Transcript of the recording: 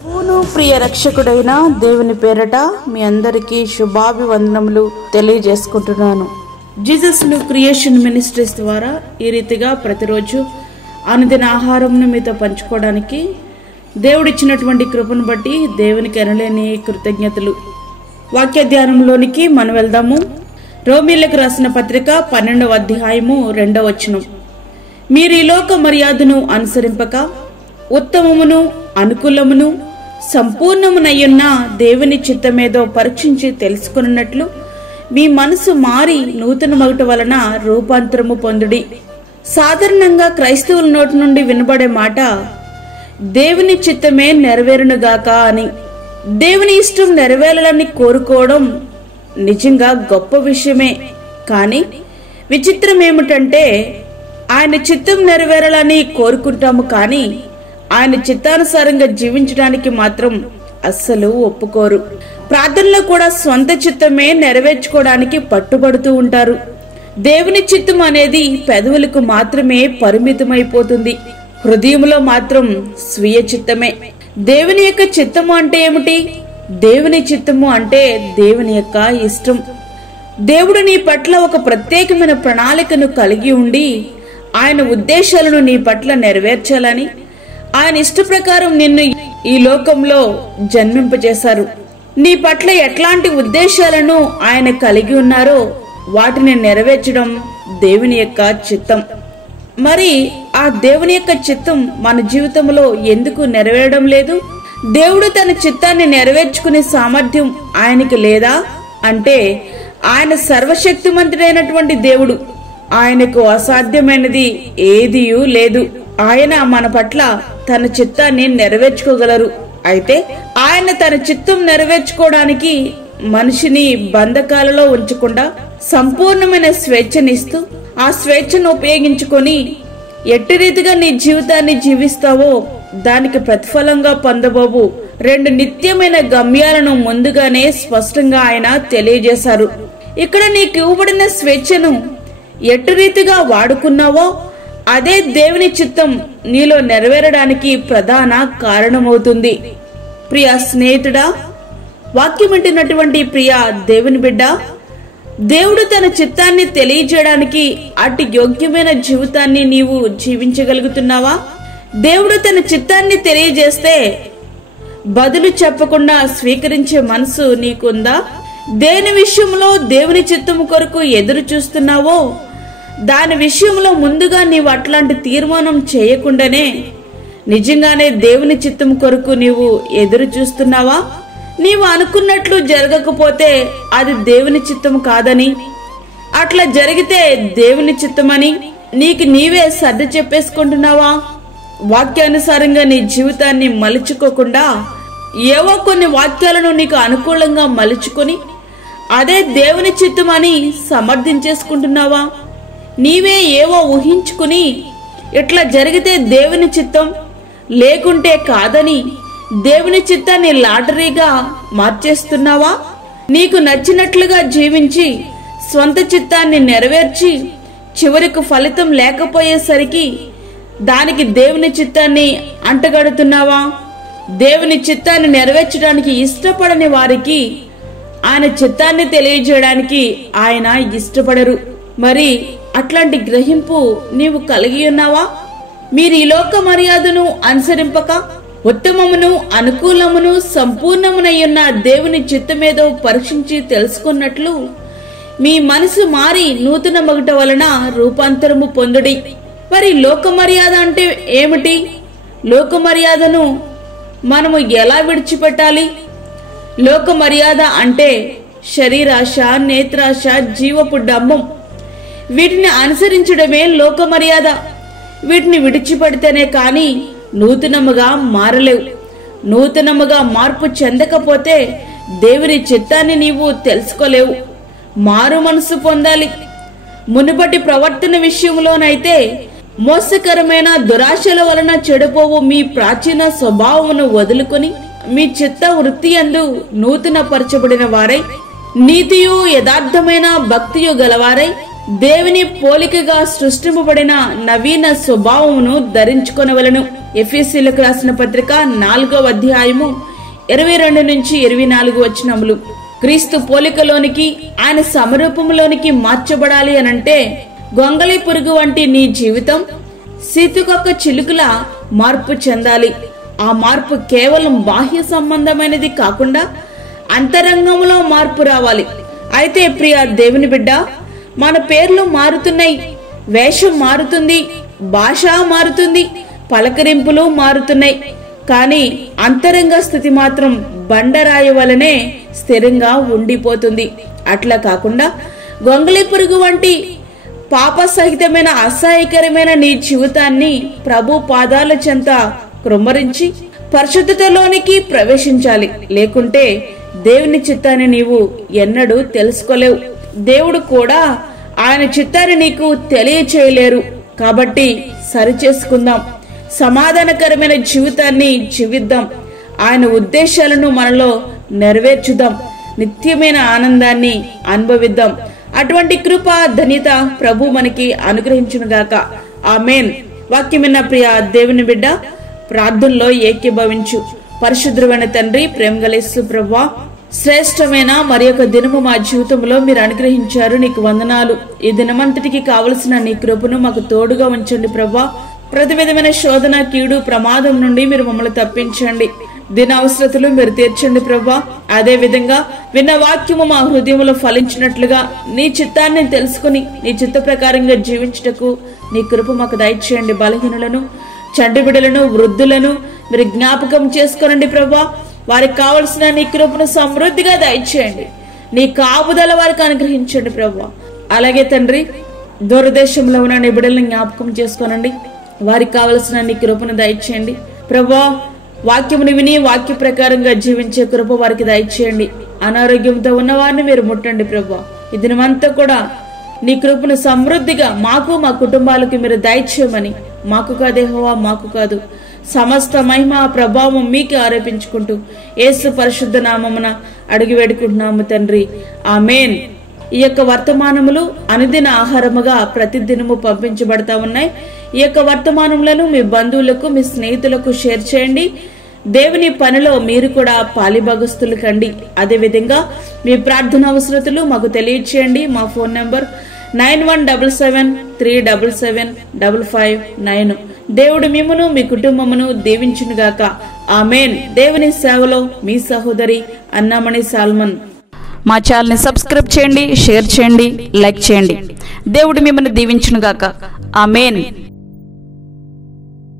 ప్రభువును ప్రియ రక్షకుడైన దేవుని పేరట మీ అందరికీ శుభాభివందనములు తెలియజేసుకుంటున్నాను. జీసస్ ను క్రియేషన్ మినిస్ట్రీస్ ద్వారా ఈ రీతిగా ప్రతిరోజు అనుదిన ఆహారంను మీతో పంచుకోవడానికి దేవుడిచ్చినటువంటి కృపను బట్టి దేవునికి ఎనలేని కృతజ్ఞతలు. వాక్య ధ్యానంలోనికి మనం వెళ్దాము. రోమీలకు రాసిన పత్రిక 12వ అధ్యాయము 2వ వచనం. మీరు ఈ లోక మర్యాదను అనుసరింపక ఉత్తమమును అనుకూలమును సంపూర్ణమునయ్యున్న దేవుని చిత్తమేదో పరీక్షించి తెలుసుకున్నట్లు మీ మనసు మారి నూతన మగుట వలన రూపాంతరము పొందుడి. సాధారణంగా క్రైస్తవుల నోటి నుండి వినబడే మాట దేవుని చిత్తమే నెరవేరునుగాక అని. దేవుని ఇష్టం నెరవేరాలని కోరుకోవడం నిజంగా గొప్ప విషయమే. కానీ విచిత్రం ఏమిటంటే ఆయన చిత్తం నెరవేరాలని కోరుకుంటాము, కానీ ఆయన చిత్తానుసారంగా జీవించడానికి మాత్రం అస్సలు ఒప్పుకోరు. ప్రార్థనలో కూడా స్వంత చిత్తమే నెరవేర్చుకోవడానికి పట్టుబడుతూ ఉంటారు. దేవుని చిత్తం అనేది పెదవులకు మాత్రమే పరిమితమైపోతుంది, హృదయంలో మాత్రం స్వీయ చిత్తమే. దేవుని యొక్క చిత్తము అంటే ఏమిటి? దేవుని చిత్తము అంటే దేవుని యొక్క ఇష్టం. దేవుడు నీ పట్ల ఒక ప్రత్యేకమైన ప్రణాళికను కలిగి ఉండి ఆయన ఉద్దేశాలను నీ పట్ల నెరవేర్చాలని ఆయన ఇష్ట ప్రకారం నిన్ను ఈ లోకంలో జన్మింపజేశారు. నీ పట్ల ఎట్లాంటి ఉద్దేశాలను ఆయన కలిగి ఉన్నారో వాటిని నెరవేర్చడం దేవుని యొక్క చిత్తం. మరి ఆ దేవుని యొక్క చిత్తం మన జీవితంలో ఎందుకు నెరవేరడం లేదు? దేవుడు తన చిత్తాన్ని నెరవేర్చుకునే సామర్థ్యం ఆయనకి లేదా అంటే ఆయన సర్వశక్తిమంతుడైనటువంటి దేవుడు. ఆయనకు అసాధ్యమైనది ఏదియూ లేదు. ఆయన మన పట్ల తన చిత్తాన్ని నెరవేర్చుకోగలరు. అయితే ఆయన తన చిత్తం నెరవేర్చుకోవడానికి మనిషిని బంధకాలలో ఉంచకుండా సంపూర్ణమైన స్వేచ్ఛనిస్తూ ఆ స్వేచ్ఛను ఉపయోగించుకొని ఎట్టి రీతిగా నీ జీవితాన్ని జీవిస్తావో దానికి ప్రతిఫలంగా పొందబోవు 2 నిత్యమైన గమ్యాలను ముందుగానే స్పష్టంగా ఆయన తెలియజేశారు. ఇక్కడ నీకు ఇవ్వబడిన స్వేచ్ఛను ఎట్టి రీతిగా వాడుకున్నావో అదే దేవుని చిత్తం నీలో నెరవేరడానికి ప్రధాన కారణమవుతుంది. ప్రియ స్నేహితుడా, వాక్యం వింటున్నటువంటి ప్రియ దేవుని బిడ్డ, దేవుడు తన చిత్తాన్ని తెలియజేయడానికి అటు యోగ్యమైన జీవితాన్ని నీవు జీవించగలుగుతున్నావా? దేవుడు తన చిత్తాన్ని తెలియజేస్తే బదులు చెప్పకుండా స్వీకరించే మనసు నీకుందా? దేని విషయంలో దేవుని చిత్తము కొరకు ఎదురు చూస్తున్నావో దాని విషయంలో ముందుగా నీవు అట్లాంటి తీర్మానం చేయకుండానే నిజంగానే దేవుని చిత్తం కొరకు నీవు ఎదురు చూస్తున్నావా? నీవు అనుకున్నట్లు జరగకపోతే అది దేవుని చిత్తం కాదని, అట్లా జరిగితే దేవుని చిత్తమని నీకు నీవే సర్ది చెప్పేసుకుంటున్నావా? వాక్యానుసారంగా నీ జీవితాన్ని మలుచుకోకుండా ఏవో కొన్ని వాక్యాలను నీకు అనుకూలంగా మలుచుకొని అదే దేవుని చిత్తం అని సమర్థించేసుకుంటున్నావా? నీవే ఏవో ఊహించుకుని ఇట్లా జరిగితే దేవుని చిత్తం లేకుంటే కాదని దేవుని చిత్తాన్ని లాటరీగా మార్చేస్తున్నావా? నీకు నచ్చినట్లుగా జీవించి స్వంత చిత్తాన్ని నెరవేర్చి చివరికి ఫలితం లేకపోయేసరికి దానికి దేవుని చిత్తాన్ని అంటగడుతున్నావా? దేవుని చిత్తాన్ని నెరవేర్చడానికి ఇష్టపడని వారికి ఆయన చిత్తాన్ని తెలియజేయడానికి ఆయన ఇష్టపడరు. మరి అట్లాంటి గ్రహింపు నీవు కలిగి ఉన్నావా? మీరు ఈ లోక మర్యాదను అనుసరింపక ఉత్తమమును అనుకూలమును సంపూర్ణమునయ్యున్న దేవుని చిత్తమేదో పరీక్షించి తెలుసుకున్నట్లు మీ మనసు మారి నూతన మగుట వలన రూపాంతరము పొందుడి. మరి లోక మర్యాద అంటే ఏమిటి? లోక మర్యాదను మనము ఎలా విడిచిపెట్టాలి? లోక మర్యాద అంటే శరీరాశ, నేత్రాశ, జీవపు డంబం, వీటిని అనుసరించడమే లోక మర్యాద. వీటిని విడిచిపెడితేనే కాని నూతనముగా మారలేవు. నూతనముగా మార్పు చెందకపోతే దేవుని చిత్తాన్ని నీవు తెలుసుకోలేవు. మారు మనసు పొందాలి. మునుపటి ప్రవర్తన విషయంలోనైతే మోసకరమైన దురాశల వలన చెడిపోవు మీ ప్రాచీన స్వభావమును వదులుకొని మీ చిత్త వృత్తి యందు నూతన పరచబడిన వారై నీతియు యథార్థమైన భక్తియు గలవారై దేవుని పోలికగా సృష్టింపబడిన నవీన స్వభావమును ధరించుకొనవలెను. ఎఫెసీయులకు రాసిన పత్రిక 4వ అధ్యాయము 22 నుంచి 24 వచనములు. క్రీస్తు పోలికలోనికి, ఆయన సమరూపంలోనికి మార్చబడాలి అనంటే గొంగళి పురుగు వంటి నీ జీవితం సీతుకొక్క చిలుకల మార్పు చెందాలి. ఆ మార్పు కేవలం బాహ్య సంబంధమైనది కాకుండా అంతరంగంలో మార్పు రావాలి. అయితే ప్రియ దేవుని బిడ్డ, మన పేర్లు మారుతున్నాయి, వేషం మారుతుంది, భాష మారుతుంది, పలకరింపులు మారుతున్నాయి. కానీ అంతరంగ స్థితి మాత్రం బండరాయి వలనే స్థిరంగా ఉండిపోతుంది. అట్లా కాకుండా గొంగళి పురుగు వంటి పాప సహితమైన అసహ్యకరమైన నీ జీవితాన్ని ప్రభు పాదాల చెంత కృమ్మరించి పరిశుద్ధతలోనికి ప్రవేశించాలి. లేకుంటే దేవుని చిత్తాన్ని నీవు ఎన్నడూ తెలుసుకోలేవు. దేవుడు కూడా ఆయన చిత్తాన్ని నీకు తెలియచేయలేరు. కాబట్టి సరిచేసుకుందాం, సమాధానకరమైన జీవితాన్ని జీవిద్దాం, ఆయన ఉద్దేశాలను మనలో నెరవేర్చుదాం, నిత్యమైన ఆనందాన్ని అనుభవిద్దాం. అటువంటి కృప ధన్యత ప్రభు మనకి అనుగ్రహించునుగాక. ఆమేన్. వాక్యం విన్న ప్రియ దేవుని బిడ్డ, ప్రార్థనలో ఏకీభవించు. పరిశుద్ధమైన తండ్రి, ప్రేమగల యేసు ప్రభువా, శ్రేష్టమైన మరి ఒక దినము మా జీవితంలో మీరు అనుగ్రహించారు. నీకు వందనాలు. ఈ దినమంతటికి కావలసిన నీ కృపను మాకు తోడుగా ఉంచండి ప్రభువా. ప్రతి విధమైన శోధన, కీడు, ప్రమాదం నుండి మీరు మమ్మల్ని తప్పించండి. దిన అవసరతలు మీరు తీర్చండి ప్రభువా. అదే విధంగా విన్న వాక్యము మా హృదయంలో ఫలించినట్లుగా నీ చిత్తాన్ని తెలుసుకుని నీ చిత్త ప్రకారంగా జీవించుటకు నీ కృప మాకు దయచేయండి. బలహీనులను, చంటి బిడ్డలను, వృద్ధులను మీరు జ్ఞాపకం చేసుకోనండి ప్రభువా. వారికి కావలసిన నీ కృపను సమృద్ధిగా దయచేయండి. నీ కాపుదల వారికి అనుగ్రహించండి ప్రభువా. అలాగే తండ్రి, దూరదేశంలో ఉన్న నీ బిడ్డలను జ్ఞాపకం చేసుకోనండి. వారికి కావలసిన నీ కృపను దయచేయండి ప్రభువా. వాక్యముని విని వాక్య ప్రకారంగా జీవించే కృప వారికి దయచేయండి. అనారోగ్యంతో ఉన్న వారిని మీరు ముట్టండి ప్రభువా. ఈ దినమంతా కూడా నీ కృపను సమృద్ధిగా మాకు, మా కుటుంబాలకు మీరు దయచేయమని, మాకు కాదు యెహోవా, మాకు కాదు, సమస్త మహిమ ప్రభావం మీకు ఆరోపించుకుంటూ యేసు పరిశుద్ధ నామమున అడిగి వేడుకుంటున్నాము తండ్రి. ఆమేన్. ఈ యొక్క వర్తమానములు అనుదిన ఆహారముగా ప్రతిదినము పంపించబడతా ఉన్నాయి. ఈ యొక్క వర్తమానములను మీ బంధువులకు, మీ స్నేహితులకు షేర్ చేయండి. దేవుని పనిలో మీరు కూడా పాలిభాగస్తులు కండి. అదేవిధంగా మీ ప్రార్థన అవసరతలు మాకు తెలియచేయండి. మా ఫోన్ నంబర్ 9177377559. దేవుడు మిమ్మును, మీ కుటుంబమును దీవించునుగాక. ఆమేన్. దేవుని సేవలో మీ సహోదరి అన్నామణి సాల్మన్. మా ఛానల్ని సబ్స్క్రైబ్ చేయండి, షేర్ చేయండి, లైక్ చేయండి. దేవుడు మిమ్మల్ని దీవించునుగాక. ఆమేన్.